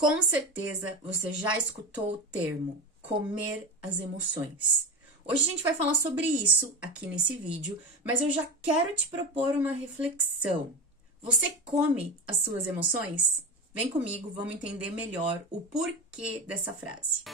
Com certeza você já escutou o termo comer as emoções. Hoje a gente vai falar sobre isso aqui nesse vídeo, mas eu já quero te propor uma reflexão. Você come as suas emoções? Vem comigo, vamos entender melhor o porquê dessa frase.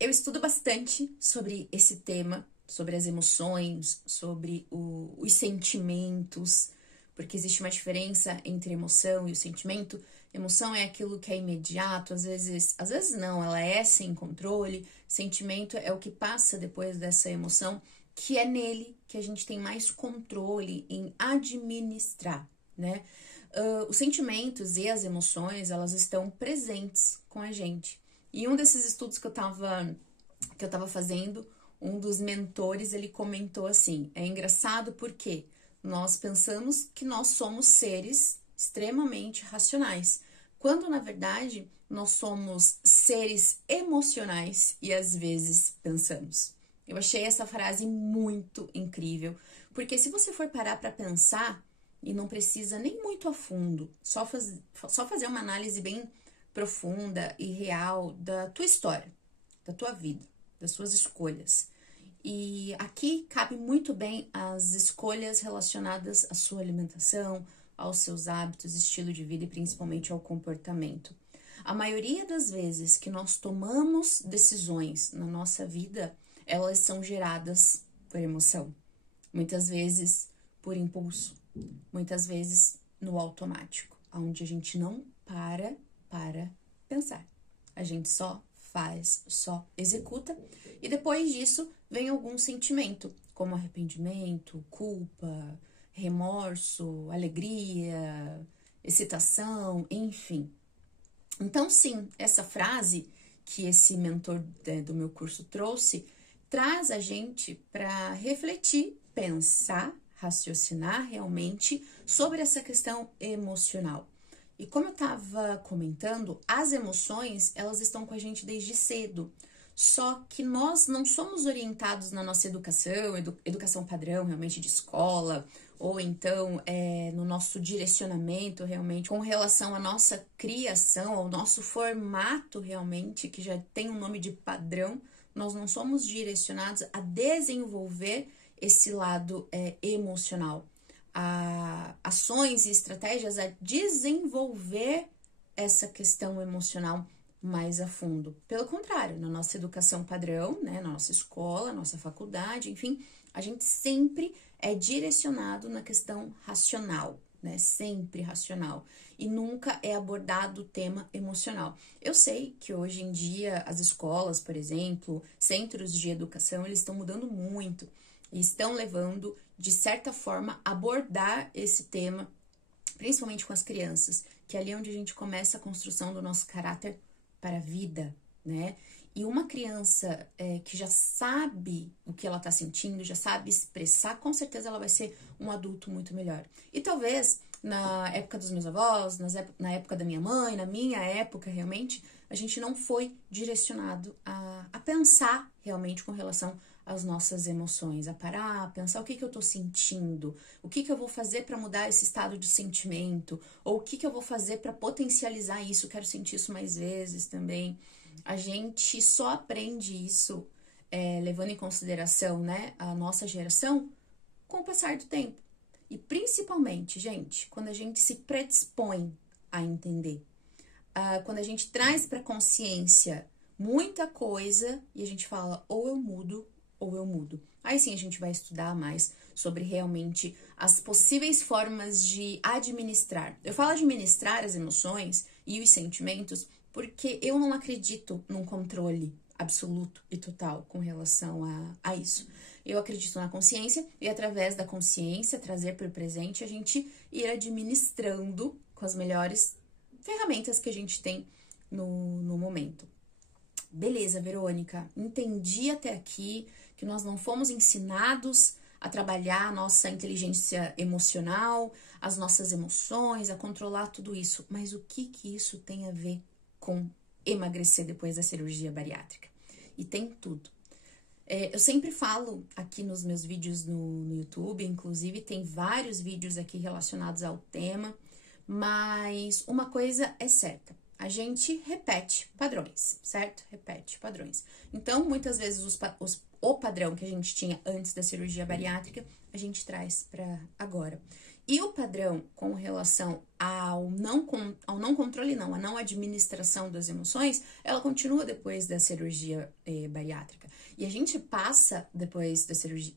Eu estudo bastante sobre esse tema, sobre as emoções, sobre os sentimentos, porque existe uma diferença entre emoção e o sentimento. Emoção é aquilo que é imediato, às vezes não, ela é sem controle. Sentimento é o que passa depois dessa emoção, que é nele que a gente tem mais controle em administrar, né? Os sentimentos e as emoções, elas estão presentes com a gente. E um desses estudos que eu tava fazendo, um dos mentores, ele comentou assim, é engraçado porque nós pensamos que nós somos seres extremamente racionais, quando na verdade nós somos seres emocionais e às vezes pensamos. Eu achei essa frase muito incrível, porque se você for parar para pensar, e não precisa nem muito a fundo, só fazer uma análise bem profunda e real da tua história, da tua vida, das suas escolhas. E aqui cabe muito bem as escolhas relacionadas à sua alimentação, aos seus hábitos, estilo de vida e principalmente ao comportamento. A maioria das vezes que nós tomamos decisões na nossa vida, elas são geradas por emoção. Muitas vezes por impulso, muitas vezes no automático, onde a gente não para pensar. A gente só faz, só executa e depois disso vem algum sentimento, como arrependimento, culpa, remorso, alegria, excitação, enfim. Então, sim, essa frase que esse mentor do meu curso trouxe, traz a gente para refletir, pensar, raciocinar realmente sobre essa questão emocional. E como eu estava comentando, as emoções, elas estão com a gente desde cedo. Só que nós não somos orientados na nossa educação, educação padrão realmente de escola, ou então no nosso direcionamento realmente com relação à nossa criação, ao nosso formato realmente, que já tem um nome de padrão, nós não somos direcionados a desenvolver esse lado emocional. A ações e estratégias a desenvolver essa questão emocional mais a fundo. Pelo contrário, na nossa educação padrão, né, na nossa escola, nossa faculdade, enfim, a gente sempre é direcionado na questão racional, né, sempre racional, e nunca é abordado o tema emocional. Eu sei que hoje em dia as escolas, por exemplo, centros de educação, eles estão mudando muito e estão levando, de certa forma, abordar esse tema, principalmente com as crianças, que é ali onde a gente começa a construção do nosso caráter para a vida, né? E uma criança que já sabe o que ela tá sentindo, já sabe expressar, com certeza ela vai ser um adulto muito melhor. E talvez na época dos meus avós, na época da minha mãe, na minha época realmente, a gente não foi direcionado a pensar realmente com relação às nossas emoções, a parar, a pensar o que eu tô sentindo, o que eu vou fazer para mudar esse estado de sentimento, ou o que eu vou fazer para potencializar isso, quero sentir isso mais vezes também. A gente só aprende isso, levando em consideração, né, a nossa geração, com o passar do tempo. E principalmente, gente, quando a gente se predispõe a entender. Quando a gente traz para consciência muita coisa e a gente fala, ou eu mudo, ou eu mudo. Aí sim a gente vai estudar mais sobre realmente as possíveis formas de administrar. Eu falo administrar as emoções e os sentimentos porque eu não acredito num controle absoluto e total com relação a isso. Eu acredito na consciência e através da consciência, trazer para o presente, a gente ir administrando com as melhores ferramentas que a gente tem no momento. Beleza, Verônica, entendi até aqui que nós não fomos ensinados a trabalhar a nossa inteligência emocional, as nossas emoções, a controlar tudo isso. Mas o que isso tem a ver com emagrecer depois da cirurgia bariátrica? E tem tudo. Eu sempre falo aqui nos meus vídeos no YouTube, inclusive tem vários vídeos aqui relacionados ao tema, mas uma coisa é certa, a gente repete padrões, certo? Repete padrões. Então, muitas vezes o padrão que a gente tinha antes da cirurgia bariátrica, a gente traz para agora. E o padrão com relação ao não controle, não, a não administração das emoções, ela continua depois da cirurgia bariátrica. E a gente passa depois da cirurgia,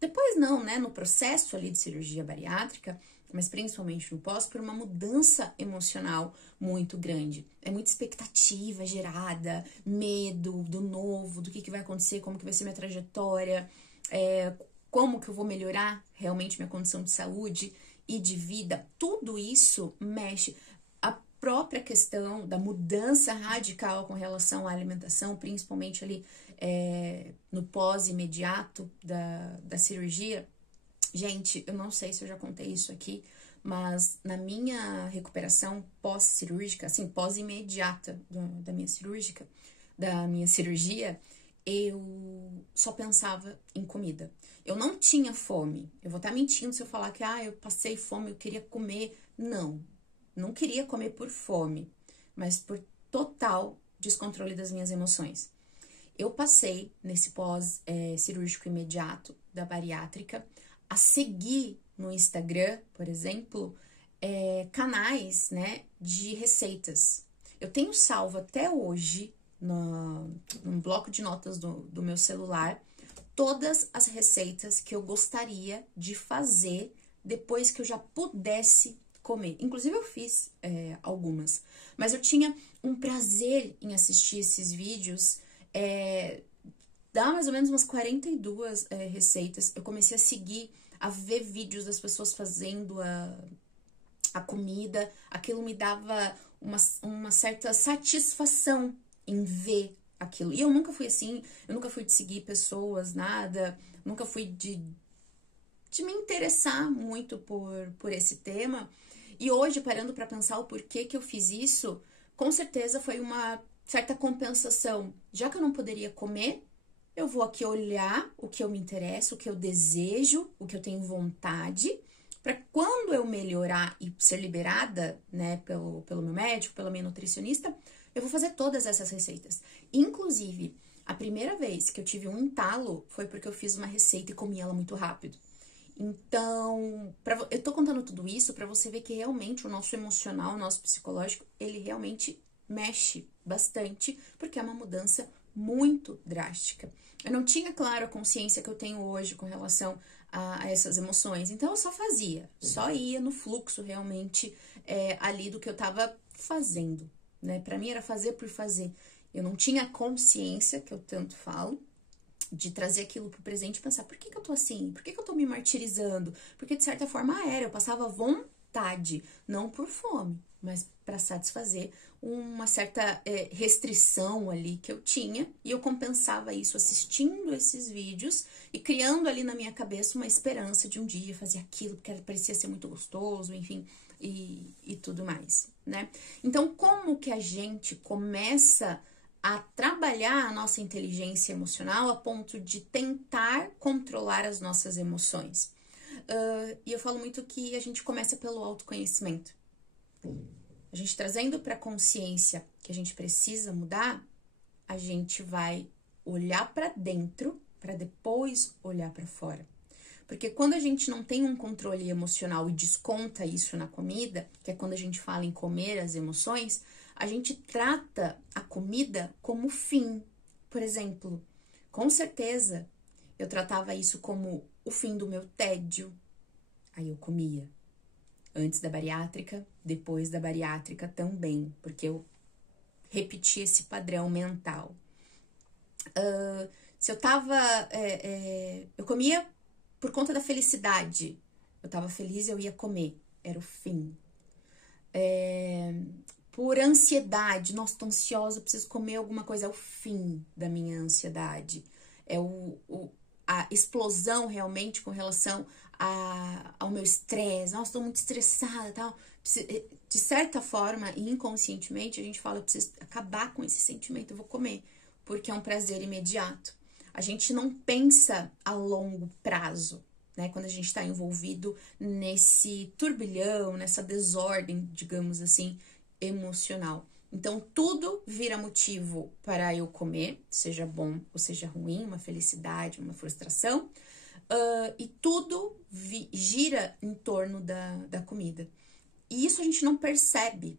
depois não, né, no processo ali de cirurgia bariátrica, mas principalmente no pós, por uma mudança emocional muito grande. É muita expectativa gerada, medo do novo, do que vai acontecer, como que vai ser minha trajetória, como que eu vou melhorar realmente minha condição de saúde e de vida. Tudo isso mexe. A própria questão da mudança radical com relação à alimentação, principalmente ali no pós-imediato da cirurgia. Gente, eu não sei se eu já contei isso aqui, mas na minha recuperação pós-cirúrgica, assim, pós-imediata da minha cirurgia, eu só pensava em comida. Eu não tinha fome. Eu vou estar mentindo se eu falar que, eu passei fome, eu queria comer. Não queria comer por fome, mas por total descontrole das minhas emoções. Eu passei nesse pós-cirúrgico imediato da bariátrica a seguir no Instagram, por exemplo, canais, né, de receitas. Eu tenho salvo até hoje, num bloco de notas do meu celular, todas as receitas que eu gostaria de fazer depois que eu já pudesse comer. Inclusive, eu fiz algumas. Mas eu tinha um prazer em assistir esses vídeos. Dá mais ou menos umas 42 receitas. Eu comecei a seguir, a ver vídeos das pessoas fazendo a comida. Aquilo me dava uma certa satisfação em ver aquilo. E eu nunca fui assim, eu nunca fui de seguir pessoas, nada. Nunca fui de me interessar muito por esse tema. E hoje, parando para pensar o porquê que eu fiz isso, com certeza foi uma certa compensação. Já que eu não poderia comer, eu vou aqui olhar o que eu me interesso, o que eu desejo, o que eu tenho vontade, para quando eu melhorar e ser liberada, né, pelo meu médico, pela minha nutricionista, eu vou fazer todas essas receitas. Inclusive, a primeira vez que eu tive um entalo foi porque eu fiz uma receita e comi ela muito rápido. Então, eu tô contando tudo isso para você ver que realmente o nosso emocional, o nosso psicológico, ele realmente mexe bastante, porque é uma mudança muito drástica. Eu não tinha, claro, a consciência que eu tenho hoje com relação a essas emoções. Então, eu só fazia, só ia no fluxo realmente ali do que eu tava fazendo, né? Pra mim era fazer por fazer. Eu não tinha consciência, que eu tanto falo, de trazer aquilo pro presente e pensar, por que eu tô assim? Por que eu tô me martirizando? Porque, de certa forma, eu passava vontade, não por fome, mas para satisfazer uma certa restrição ali que eu tinha, e eu compensava isso assistindo esses vídeos e criando ali na minha cabeça uma esperança de um dia fazer aquilo, porque parecia ser muito gostoso, enfim, e tudo mais, né? Então, como que a gente começa a trabalhar a nossa inteligência emocional a ponto de tentar controlar as nossas emoções? E eu falo muito que a gente começa pelo autoconhecimento. A gente trazendo para a consciência que a gente precisa mudar, a gente vai olhar para dentro para depois olhar para fora. Porque quando a gente não tem um controle emocional e desconta isso na comida, que é quando a gente fala em comer as emoções, a gente trata a comida como fim. Por exemplo, com certeza eu tratava isso como o fim do meu tédio. Aí eu comia. Antes da bariátrica, depois da bariátrica também, porque eu repeti esse padrão mental. Se eu tava... eu comia por conta da felicidade. Eu tava feliz, eu ia comer. Era o fim. Por ansiedade. Nossa, tô ansiosa, preciso comer alguma coisa. É o fim da minha ansiedade. É a explosão realmente com relação ao meu estresse. Nossa, tô muito estressada e tal. De certa forma, inconscientemente, a gente fala, eu preciso acabar com esse sentimento, eu vou comer, porque é um prazer imediato. a gente não pensa a longo prazo, né? Quando a gente está envolvido nesse turbilhão, nessa desordem, digamos assim, emocional. Então, tudo vira motivo para eu comer, seja bom ou seja ruim, uma felicidade, uma frustração, e tudo gira em torno da comida. E isso a gente não percebe.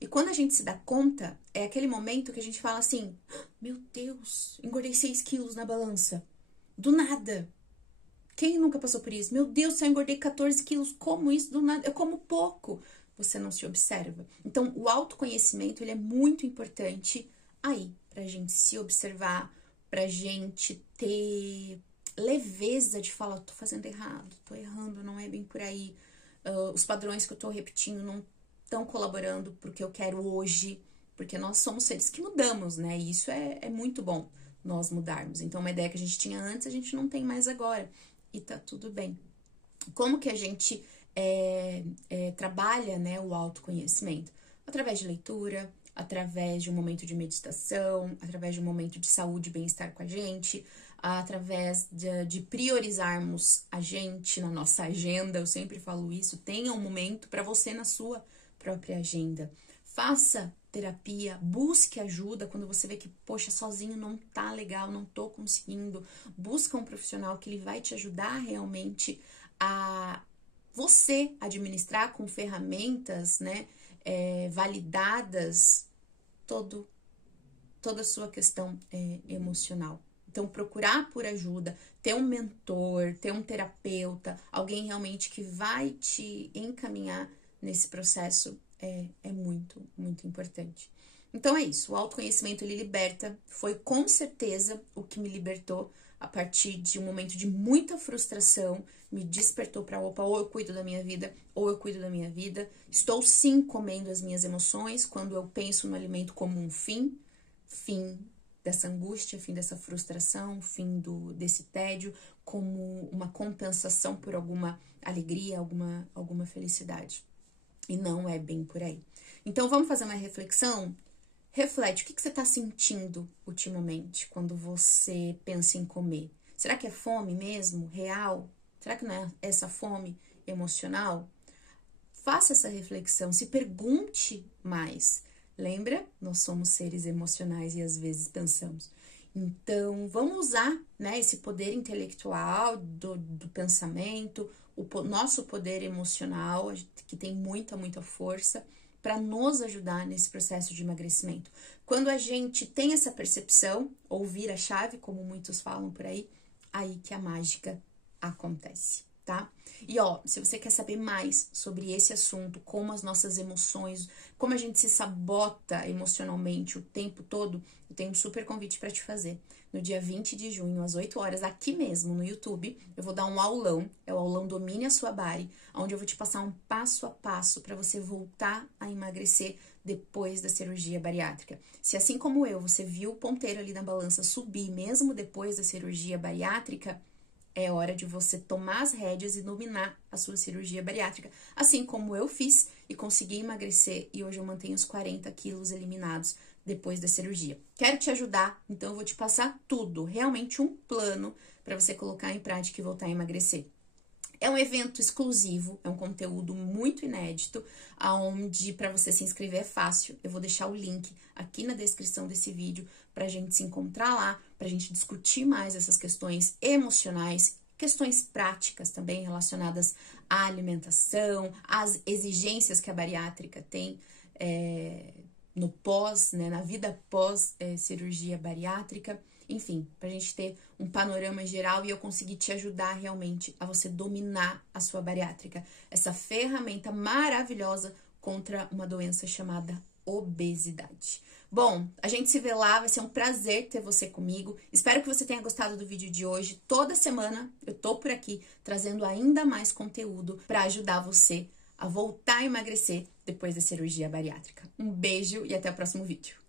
E quando a gente se dá conta, é aquele momento que a gente fala assim, meu Deus, engordei 6 quilos na balança. Do nada. Quem nunca passou por isso? Meu Deus, eu engordei 14 quilos, como isso? Do nada, eu como pouco. Você não se observa. Então, o autoconhecimento, ele é muito importante aí, pra gente se observar, pra gente ter leveza de falar, tô fazendo errado, tô errando, não é bem por aí. Os padrões que eu tô repetindo não estão colaborando porque eu quero hoje, porque nós somos seres que mudamos, né? E isso é muito bom, nós mudarmos. Então, uma ideia que a gente tinha antes, a gente não tem mais agora. E tá tudo bem. Como que a gente trabalha, né, o autoconhecimento? Através de leitura, através de um momento de meditação, através de um momento de saúde e bem-estar com a gente, através de priorizarmos a gente na nossa agenda. Eu sempre falo isso, tenha um momento para você na sua própria agenda. Faça terapia, busque ajuda quando você vê que, poxa, sozinho não tá legal, não tô conseguindo. Busca um profissional que ele vai te ajudar realmente a você administrar com ferramentas, né, validadas toda a sua questão emocional. Então, procurar por ajuda, ter um mentor, ter um terapeuta, alguém realmente que vai te encaminhar nesse processo é muito, muito importante. Então, é isso. O autoconhecimento, ele liberta. Foi, com certeza, o que me libertou a partir de um momento de muita frustração. Me despertou para, opa, ou eu cuido da minha vida, ou eu cuido da minha vida. Estou, sim, comendo as minhas emoções quando eu penso no alimento como um fim dessa angústia, fim dessa frustração, fim desse tédio, como uma compensação por alguma alegria, alguma felicidade. E não é bem por aí. Então, vamos fazer uma reflexão? Reflete, o que você está sentindo ultimamente quando você pensa em comer? Será que é fome mesmo, real? Será que não é essa fome emocional? Faça essa reflexão, se pergunte mais. Lembra? Nós somos seres emocionais e às vezes pensamos. Então, vamos usar, né, esse poder intelectual do pensamento, o nosso poder emocional, que tem muita, muita força, para nos ajudar nesse processo de emagrecimento. Quando a gente tem essa percepção, ou vira a chave, como muitos falam por aí que a mágica acontece, tá? E se você quer saber mais sobre esse assunto, como as nossas emoções, como a gente se sabota emocionalmente o tempo todo, eu tenho um super convite para te fazer. No dia 20 de junho, às 8 horas, aqui mesmo no YouTube, eu vou dar um aulão, é o aulão Domine a Sua Body, onde eu vou te passar um passo a passo para você voltar a emagrecer depois da cirurgia bariátrica. Se assim como eu, você viu o ponteiro ali na balança subir mesmo depois da cirurgia bariátrica, é hora de você tomar as rédeas e dominar a sua cirurgia bariátrica, assim como eu fiz e consegui emagrecer e hoje eu mantenho os 40 quilos eliminados depois da cirurgia. Quero te ajudar, então eu vou te passar tudo, realmente um plano para você colocar em prática e voltar a emagrecer. É um evento exclusivo, é um conteúdo muito inédito, onde para você se inscrever é fácil. Eu vou deixar o link aqui na descrição desse vídeo para a gente se encontrar lá, para a gente discutir mais essas questões emocionais, questões práticas também relacionadas à alimentação, às exigências que a bariátrica tem no pós, né, na vida pós cirurgia bariátrica. Enfim, pra gente ter um panorama geral e eu conseguir te ajudar realmente a você dominar a sua bariátrica. Essa ferramenta maravilhosa contra uma doença chamada obesidade. Bom, a gente se vê lá, vai ser um prazer ter você comigo. Espero que você tenha gostado do vídeo de hoje. Toda semana eu tô por aqui trazendo ainda mais conteúdo para ajudar você a voltar a emagrecer depois da cirurgia bariátrica. Um beijo e até o próximo vídeo.